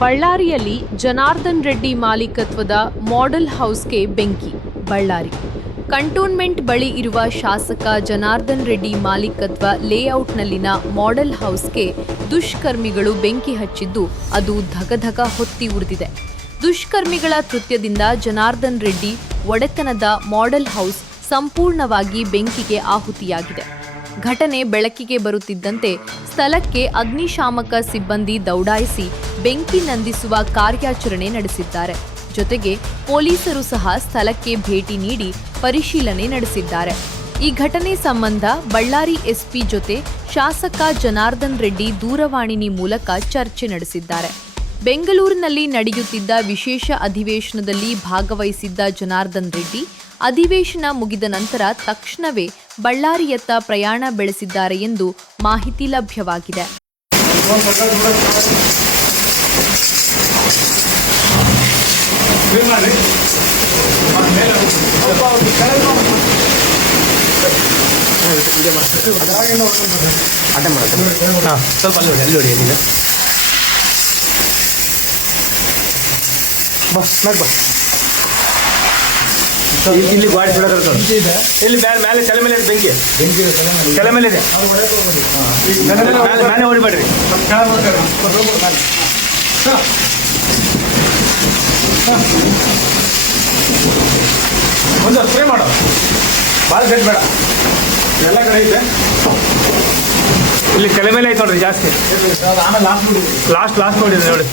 ಬಳ್ಳಾರಿಯಲ್ಲಿ ಜನಾರ್ದನ್ ರೆಡ್ಡಿ ಮಾಲೀಕತ್ವದ ಮಾಡೆಲ್ ಹೌಸ್ಗೆ ಬೆಂಕಿ. ಬಳ್ಳಾರಿ ಕಂಟೋನ್ಮೆಂಟ್ ಬಳಿ ಇರುವ ಶಾಸಕ ಜನಾರ್ದನ್ ರೆಡ್ಡಿ ಮಾಲೀಕತ್ವ ಲೇಔಟ್ನಲ್ಲಿನ ಮಾಡೆಲ್ ಹೌಸ್ಗೆ ದುಷ್ಕರ್ಮಿಗಳು ಬೆಂಕಿ ಹಚ್ಚಿದ್ದು ಅದು ಧಗಧಗ ಹೊತ್ತಿ ಉರಿದಿದೆ. ದುಷ್ಕರ್ಮಿಗಳ ಕೃತ್ಯದಿಂದ ಜನಾರ್ದನ್ ರೆಡ್ಡಿ ಒಡೆತನದ ಮಾಡೆಲ್ ಹೌಸ್ ಸಂಪೂರ್ಣವಾಗಿ ಬೆಂಕಿಗೆ ಆಹುತಿಯಾಗಿದೆ. ಘಟನೆ ಬೆಳಕಿಗೆ ಬರುತ್ತಿದ್ದಂತೆ ಸ್ಥಳಕ್ಕೆ ಅಗ್ನಿಶಾಮಕ ಸಿಬ್ಬಂದಿ ದೌಡಾಯಿಸಿ ಬೆಂಕಿ ನಂದಿಸುವ ಕಾರ್ಯಾಚರಣೆ ನಡೆಸಿದ್ದಾರೆ. ಜೊತೆಗೆ ಪೊಲೀಸರು ಸಹ ಸ್ಥಳಕ್ಕೆ ಭೇಟಿ ನೀಡಿ ಪರಿಶೀಲನೆ ನಡೆಸಿದ್ದಾರೆ. ಈ ಘಟನೆ ಸಂಬಂಧ ಬಳ್ಳಾರಿ ಎಸ್ಪಿ ಜೊತೆ ಶಾಸಕ ಜನಾರ್ದನ್ ರೆಡ್ಡಿ ದೂರವಾಣಿ ಮೂಲಕ ಚರ್ಚೆ ನಡೆಸಿದ್ದಾರೆ. ಬೆಂಗಳೂರಿನಲ್ಲಿ ನಡೆಯುತ್ತಿದ್ದ ವಿಶೇಷ ಅಧಿವೇಶನದಲ್ಲಿ ಭಾಗವಹಿಸಿದ್ದ ಜನಾರ್ದನ್ ರೆಡ್ಡಿ ಅಧಿವೇಶನ ಮುಗಿದ ನಂತರ ತಕ್ಷಣವೇ ಬಳ್ಳಾರಿಯತ್ತ ಪ್ರಯಾಣ ಬೆಳೆಸಿದ್ದಾರೆ ಎಂದು ಮಾಹಿತಿ ಲಭ್ಯವಾಗಿದೆ. ಇಲ್ಲಿ ಗಾಡಿ ಇಲ್ಲಿ ಮೇಲೆ ತಲೆ ಮೇಲೆ ಬೆಂಕಿ ತಲೆ ಮೇಲೆ ಇದೆ. ನಾನೇ ಹೊಡಿಬೇಡ್ರಿ. ಒಂದು ಸ್ಪ್ರೇ ಮಾಡೋ, ಭಾಳ ಗಟ್ಟಿ ಬೇಡ, ಎಲ್ಲ ಕಡೆ ಐತೆ. ಇಲ್ಲಿ ತಲೆ ಮೇಲೆ ಐತೆ ನೋಡ್ರಿ ಜಾಸ್ತಿ. ಲಾಸ್ಟ್ ನೋಡಿದೆ ನೋಡಿ.